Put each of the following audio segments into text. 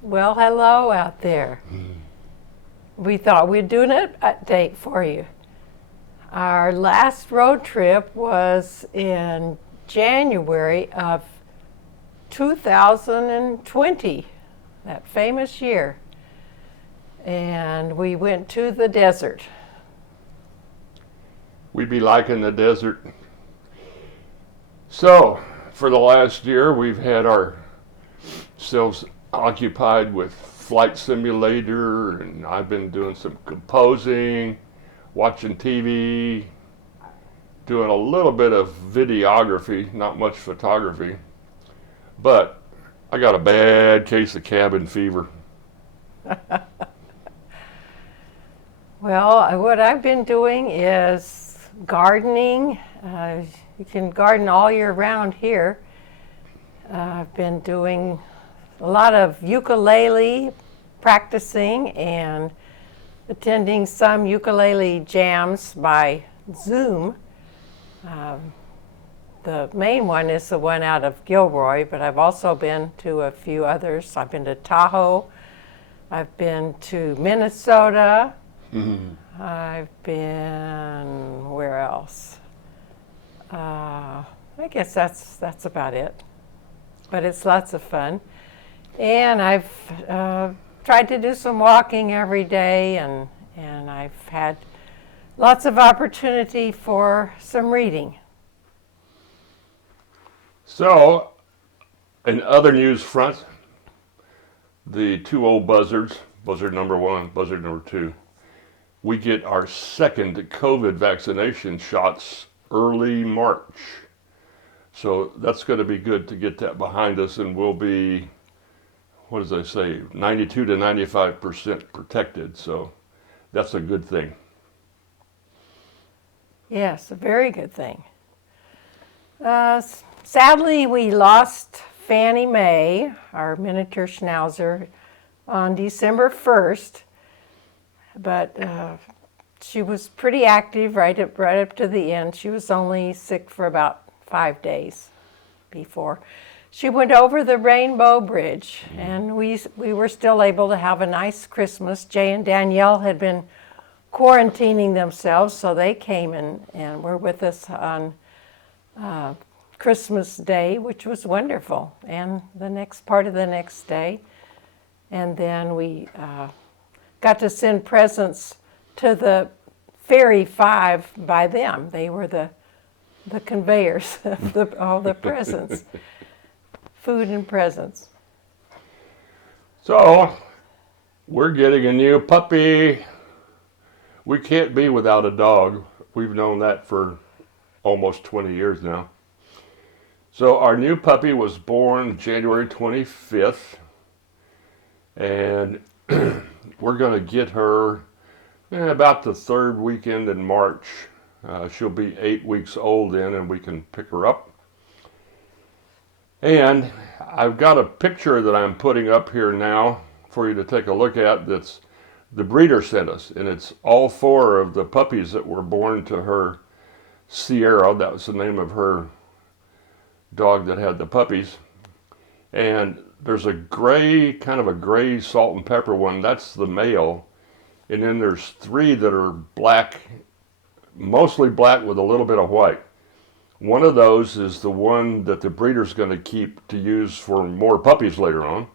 Well, hello out there. We thought we'd do an update for you. Our last road trip was in January of 2020, that famous year. And we went to the desert. We be liking the desert. So, for the last year, we've had ourselves occupied with Flight Simulator, and I've been doing some composing, watching TV, doing a little bit of videography, not much photography. But I got a bad case of cabin fever. Well, what I've been doing is gardening. You can garden all year round here. I've been doing a lot of ukulele practicing and attending some ukulele jams by Zoom. The main one is the one out of Gilroy, but I've also been to a few others. I've been to Tahoe. I've been to Minnesota. I've been, where else? I guess that's about it. But it's lots of fun. And I've tried to do some walking every day, and I've had lots of opportunity for some reading. So, in other news front, the Two Old Buzzards, Buzzard number 1, Buzzard number 2, we get our second COVID vaccination shots early March. So that's going to be good to get that behind us, and we'll be, what does I say, 92 to 95% protected. So that's a good thing. Yes, a very good thing. Sadly, we lost Fannie Mae, our miniature schnauzer, on December 1st. But she was pretty active right up to the end. She was only sick for about 5 days before she went over the Rainbow Bridge, and we were still able to have a nice Christmas. Jay and Danielle had been quarantining themselves, so they came and were with us on Christmas Day, which was wonderful, and the next part of the next day. And then we got to send presents to the Ferry 5 by them. They were the conveyors of all the presents, food and presents. So, we're getting a new puppy. We can't be without a dog. We've known that for almost 20 years now. So our new puppy was born January 25th, and we're going to get her about the third weekend in March. She'll be 8 weeks old then, and we can pick her up. And I've got a picture that I'm putting up here now for you to take a look at that's the breeder sent us, and it's all 4 of the puppies that were born to her, Sierra. That was the name of her dog that had the puppies. And there's a gray, kind of a gray salt and pepper one, that's the male. And then there's 3 that are black, mostly black with a little bit of white. One of those is the one that the breeder's going to keep to use for more puppies later on.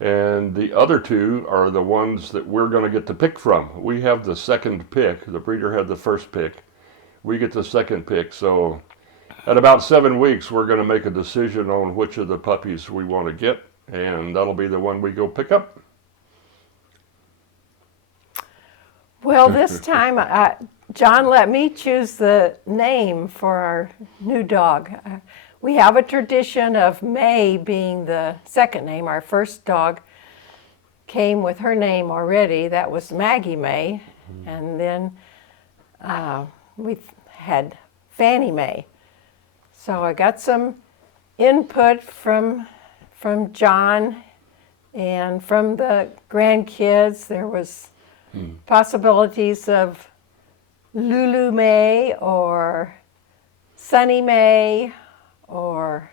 And the other 2 are the ones that we're going to get to pick from. We have the second pick. The breeder had the first pick. We get the second pick. So at about 7 weeks, we're going to make a decision on which of the puppies we want to get, and that'll be the one we go pick up. Well, this time, John let me choose the name for our new dog. We have a tradition of May being the second name. Our first dog came with her name already. That was Maggie May. And then we had Fannie Mae. So I got some input from John and from the grandkids. There was possibilities of Lulu May or Sunny May or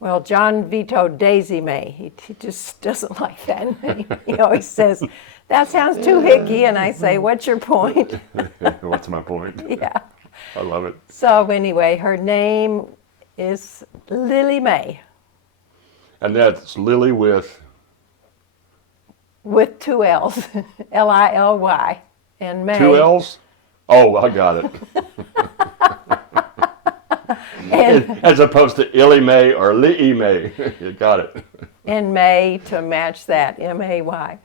Well, John vetoed Daisy Mae. He just doesn't like that name. He always says, that sounds too hicky. And I say, what's your point? What's my point? Yeah. I love it. So anyway, her name is Lily Mae. And that's Lily with 2 L's, Lily, and May. 2 L's? Oh, I got it. And, As opposed to Illy May or Lee May. You got it. and May to match that, M-A-Y.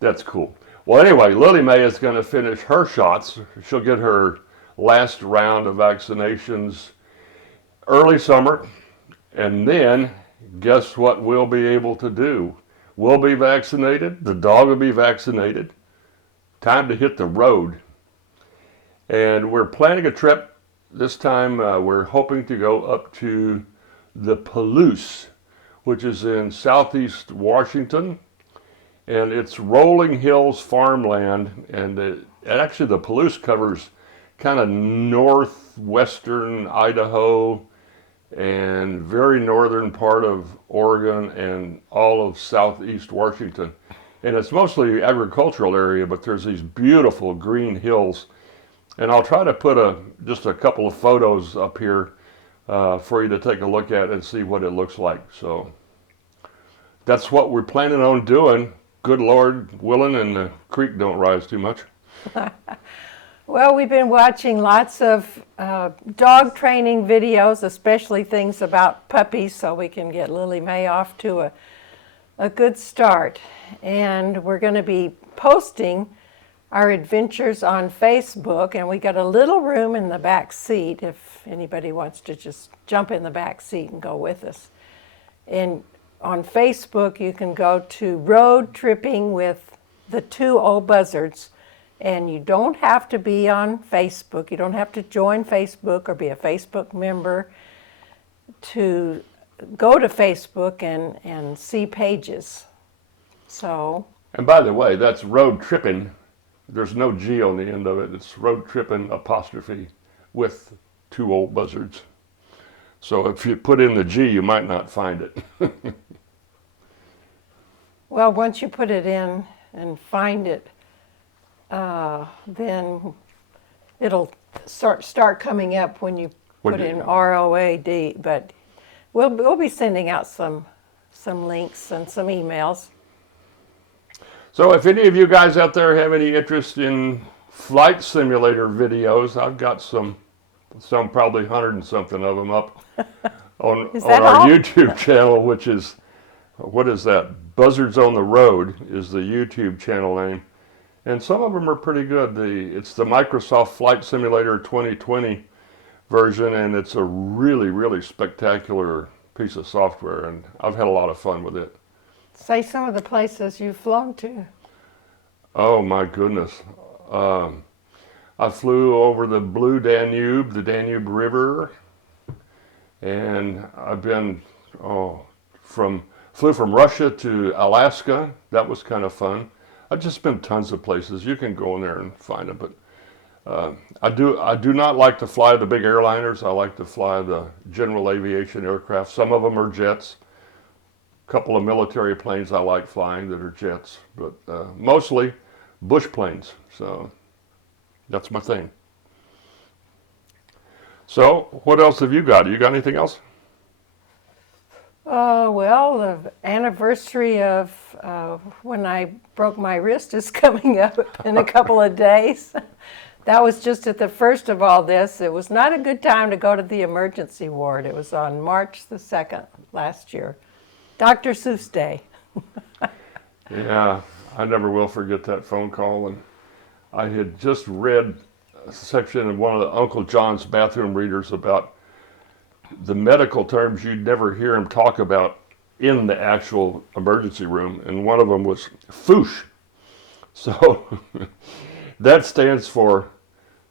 That's cool. Well, anyway, Lily May is going to finish her shots. She'll get her last round of vaccinations early summer. And then, guess what we'll be able to do? We'll be vaccinated. The dog will be vaccinated. Time to hit the road. And we're planning a trip. This time we're hoping to go up to the Palouse, which is in southeast Washington. And it's rolling hills farmland. And actually the Palouse covers kind of northwestern Idaho and very northern part of Oregon and all of southeast Washington. And it's mostly agricultural area, but there's these beautiful green hills. And I'll try to put just a couple of photos up here for you to take a look at and see what it looks like. So that's what we're planning on doing. Good Lord willing, and the creek don't rise too much. Well, we've been watching lots of dog training videos, especially things about puppies, so we can get Lily Mae off to a good start. And we're going to be posting our adventures on Facebook, and we got a little room in the back seat if anybody wants to just jump in the back seat and go with us. And on Facebook, you can go to Roadtripping with the Two Old Buzzards, and you don't have to be on Facebook. You don't have to join Facebook or be a Facebook member to go to Facebook and see pages. So. And by the way, that's Roadtrippin. There's no G on the end of it. It's Roadtrippin apostrophe with Two Old Buzzards. So if you put in the G, you might not find it. Well, once you put it in and find it, then it'll start coming up when you put in ROAD. But we'll be sending out some links and some emails. So if any of you guys out there have any interest in flight simulator videos, I've got some probably 100 and something of them up on our YouTube channel, which is, what is that? Buzzards on the Road is the YouTube channel name. And some of them are pretty good. It's the Microsoft Flight Simulator 2020 version, and it's a really, really spectacular piece of software, and I've had a lot of fun with it. Say some of the places you've flown to. Oh my goodness. I flew over the Blue Danube, the Danube River, and I've been, flew from Russia to Alaska. That was kind of fun. I've just been tons of places. You can go in there and find them, but I do not like to fly the big airliners. I like to fly the general aviation aircraft. Some of them are jets. A couple of military planes I like flying that are jets, but mostly bush planes. So that's my thing. So what else have you got? You got anything else? Well, the anniversary of when I broke my wrist is coming up in a couple of days. That was just at the first of all this. It was not a good time to go to the emergency ward. It was on March the 2nd last year. Dr. Seuss Day. Yeah, I never will forget that phone call. And I had just read a section in one of the Uncle John's bathroom readers about the medical terms you'd never hear him talk about in the actual emergency room. And one of them was Foosh. So that stands for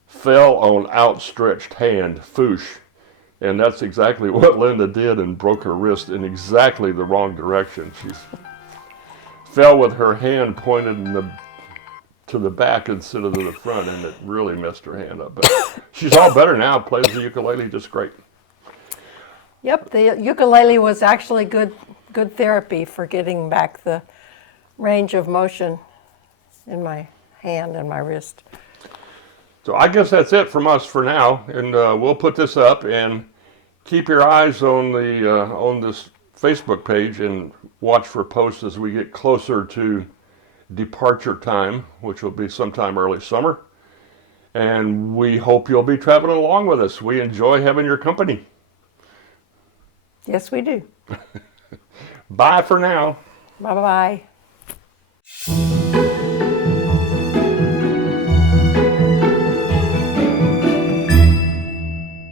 fell on outstretched hand, Foosh. And that's exactly what Linda did and broke her wrist in exactly the wrong direction. She fell with her hand pointed to the back instead of to the front, and it really messed her hand up. But she's all better now, plays the ukulele just great. Yep, the ukulele was actually good therapy for getting back the range of motion in my hand and my wrist. So I guess that's it from us for now, and we'll put this up and keep your eyes on the on this Facebook page and watch for posts as we get closer to departure time, which will be sometime early summer. And we hope you'll be traveling along with us. We enjoy having your company. Yes, we do. Bye for now. Bye-bye.